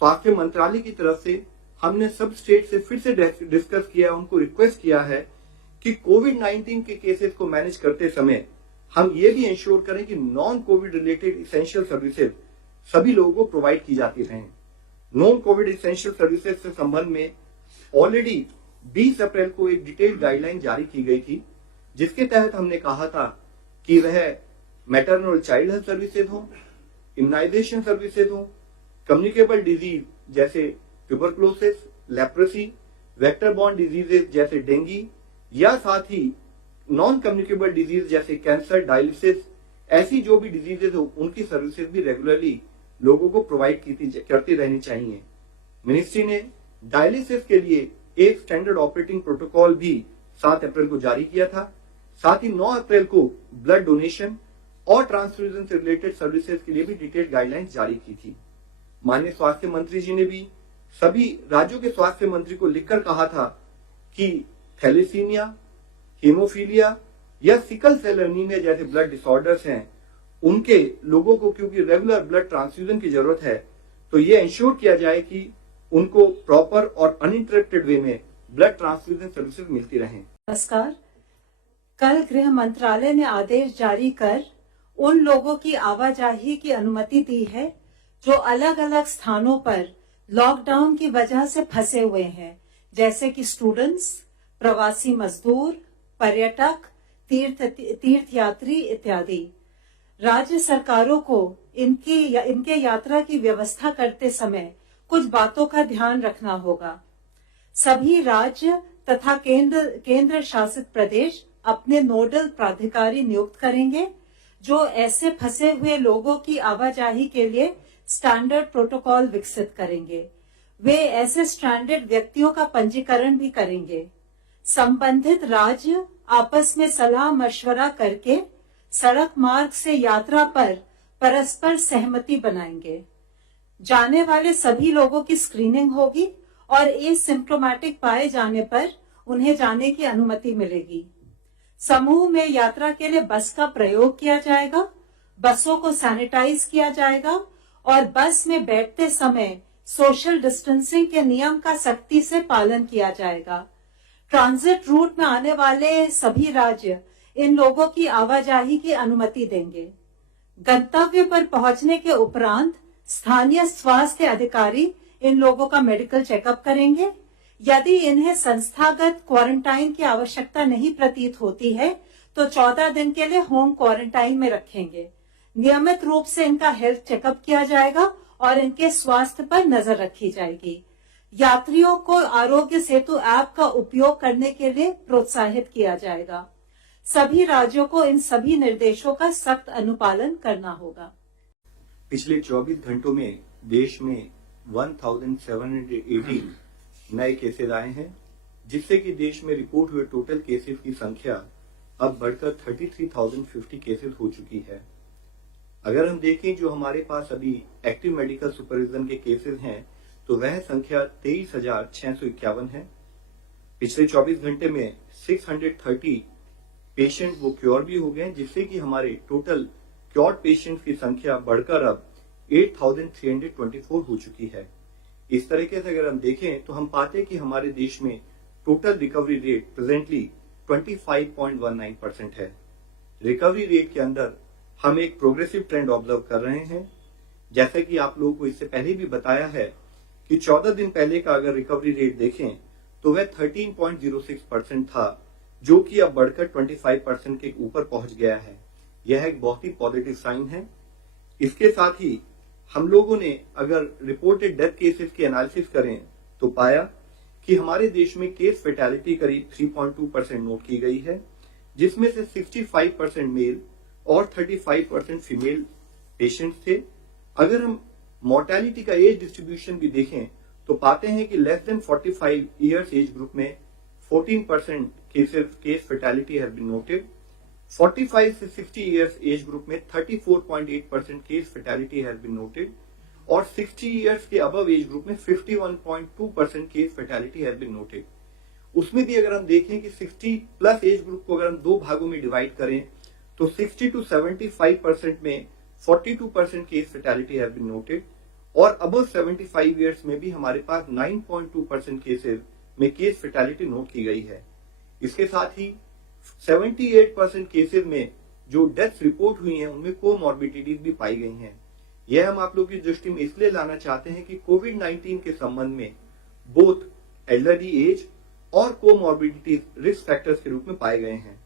स्वास्थ्य मंत्रालय की तरफ से हमने सब स्टेट से फिर से डिस्कस किया, उनको रिक्वेस्ट किया है कि कोविड-19 के केसेस को मैनेज करते समय हम ये भी इंश्योर करें कि non Covid related essential services सभी लोगों को प्रोवाइड की जाती रहें। नॉन कोविड इसेंशियल सर्विसेज से संबंध में ऑलरेडी 20 अप्रैल को एक डिटेल्ड गाइडलाइन जारी की गई थी, जिसके तहत हमने कहा था कि वह मैटरनल और चाइल्ड हेल्थ सर्विसेज हो, इम्यूनाइजेशन सर्विसेज हो, कम्युनिकेबल डिजीज जैसे tuberculosis, leprosy, vector borne diseases जैसे डेंगू, या साथ ही नॉन कम्युनिकेबल डिजीज जैसे कैंसर, डायलिसिस, ऐसी जो भी डिजीजेज हो उनकी सर्विसेज भी रेगुलरली लोगों को प्रोवाइड करती रहनी चाहिए। मिनिस्ट्री ने डायलिसिस के लिए एक स्टैंडर्ड ऑपरेटिंग प्रोटोकॉल भी 7 अप्रैल को जारी किया था। साथ ही 9 अप्रैल को ब्लड डोनेशन और ट्रांसफ्यूजन से रिलेटेड सर्विसेज के लिए भी डिटेल्ड गाइडलाइंस जारी की थी। माननीय स्वास्थ्य मंत्री जी ने भी सभी राज्यों के स्वास्थ्य मंत्री को लिखकर कहा था कि थैलेसीमिया, हीमोफीलिया या सिकल सेल एनीमिया जैसे ब्लड डिसऑर्डर्स हैं, उनके लोगों को क्योंकि रेगुलर ब्लड ट्रांसफ्यूजन की जरूरत है, तो ये इंश्योर किया जाए कि उनको प्रॉपर और अनइंटरप्टेड वे में ब्लड ट्रांसफ्यूजन सर्विसेज मिलती रहें। नमस्कार। कल गृह मंत्रालय ने आदेश जारी कर उन लोगों की आवाजाही की अनुमति दी है जो अलग अलग स्थानों पर लॉकडाउन की वजह से फंसे हुए हैं, जैसे कि स्टूडेंट्स, प्रवासी मजदूर, पर्यटक, तीर्थयात्री इत्यादि। राज्य सरकारों को इनके यात्रा की व्यवस्था करते समय कुछ बातों का ध्यान रखना होगा। सभी राज्य तथा केंद्र शासित प्रदेश अपने नोडल प्राधिकारी नियुक्त करेंगे जो ऐसे फंसे हुए लोगों की आवाजाही के लिए स्टैंडर्ड प्रोटोकॉल विकसित करेंगे। वे ऐसे स्ट्रैंडेड व्यक्तियों का पंजीकरण भी करेंगे। संबंधित राज्य आपस में सलाह मशवरा करके सड़क मार्ग से यात्रा पर परस्पर सहमति बनाएंगे। जाने वाले सभी लोगों की स्क्रीनिंग होगी और एसिम्प्टोमेटिक पाए जाने पर उन्हें जाने की अनुमति मिलेगी। समूह में यात्रा के लिए बस का प्रयोग किया जाएगा। बसों को सैनिटाइज किया जाएगा और बस में बैठते समय सोशल डिस्टेंसिंग के नियम का सख्ती से पालन किया जाएगा। ट्रांजिट रूट में आने वाले सभी राज्य इन लोगों की आवाजाही की अनुमति देंगे। गंतव्य पर पहुंचने के उपरांत स्थानीय स्वास्थ्य अधिकारी इन लोगों का मेडिकल चेकअप करेंगे। यदि इन्हें संस्थागत क्वारंटाइन की आवश्यकता नहीं प्रतीत होती है तो 14 दिन के लिए होम क्वारंटाइन में रखेंगे। नियमित रूप से इनका हेल्थ चेकअप किया जाएगा और इनके स्वास्थ्य पर नजर रखी जाएगी। यात्रियों को आरोग्य सेतु ऐप का उपयोग करने के लिए प्रोत्साहित किया जाएगा। सभी राज्यों को इन सभी निर्देशों का सख्त अनुपालन करना होगा। पिछले 24 घंटों में देश में 1718 नए केसेस आए हैं, जिससे कि देश में रिपोर्ट हुए टोटल केसेस की संख्या अब बढ़कर 33,050 केसेस हो चुकी है। अगर हम देखें जो हमारे पास अभी एक्टिव मेडिकल सुपरविजन के केसेस हैं तो वह संख्या 23,651 है। पिछले 24 घंटे में 630 पेशेंट वो क्योर भी हो गए, जिससे कि हमारे टोटल क्योर्ड पेशेंट की संख्या बढ़कर अब 8,324 हो चुकी है। इस तरीके से अगर हम देखें तो हम पाते हैं कि हमारे देश में टोटल रिकवरी रेट प्रेजेंटली 25.19% है। रिकवरी रेट के अंदर हम एक प्रोग्रेसिव ट्रेंड ऑब्जर्व कर रहे हैं। जैसे कि आप लोगों को इससे पहले भी बताया है कि 14 दिन पहले का अगर रिकवरी रेट देखें तो वह 13.06% था, जो कि अब बढ़कर 25% के ऊपर पहुंच गया है। यह एक बहुत ही पॉजिटिव साइन है। इसके साथ ही हम लोगों ने अगर रिपोर्टेड डेथ केसेस की एनालिसिस करें तो पाया कि हमारे देश में केस फेटेलिटी करीब 3.2% नोट की गई है, जिसमें से 65% मेल और 35% फीमेल पेशेंट थे। अगर हम मोर्टेलिटी का एज डिस्ट्रीब्यूशन भी देखें तो पाते हैं कि less than 45 years age group में 14% case fatality has been noted. 45 से 60 इयर्स एज ग्रुप में 34.8% case fatality has been noted और 60 इयर्स के अबव एज ग्रुप में 51.2% case fatality has been noted. उसमें भी अगर हम देखें कि 60 प्लस एज ग्रुप को अगर हम दो भागों में डिवाइड करें तो 60 to 75% में 42% case fatality has been noted और अबव 75 ईयर्स में भी हमारे पास 9.2% केसेस में केस फेटालिटी नोट की गई है। इसके साथ ही 78% केसेस में जो डेथ रिपोर्ट हुई हैं उनमें कोमॉर्बिडिटीज भी पाई गई हैं। यह हम आप लोगों की दृष्टि में इसलिए लाना चाहते हैं कि कोविड-19 के संबंध में बोथ एल्डरली एज और कोमॉर्बिडिटीज रिस्क फैक्टर्स के रूप में पाए गए हैं।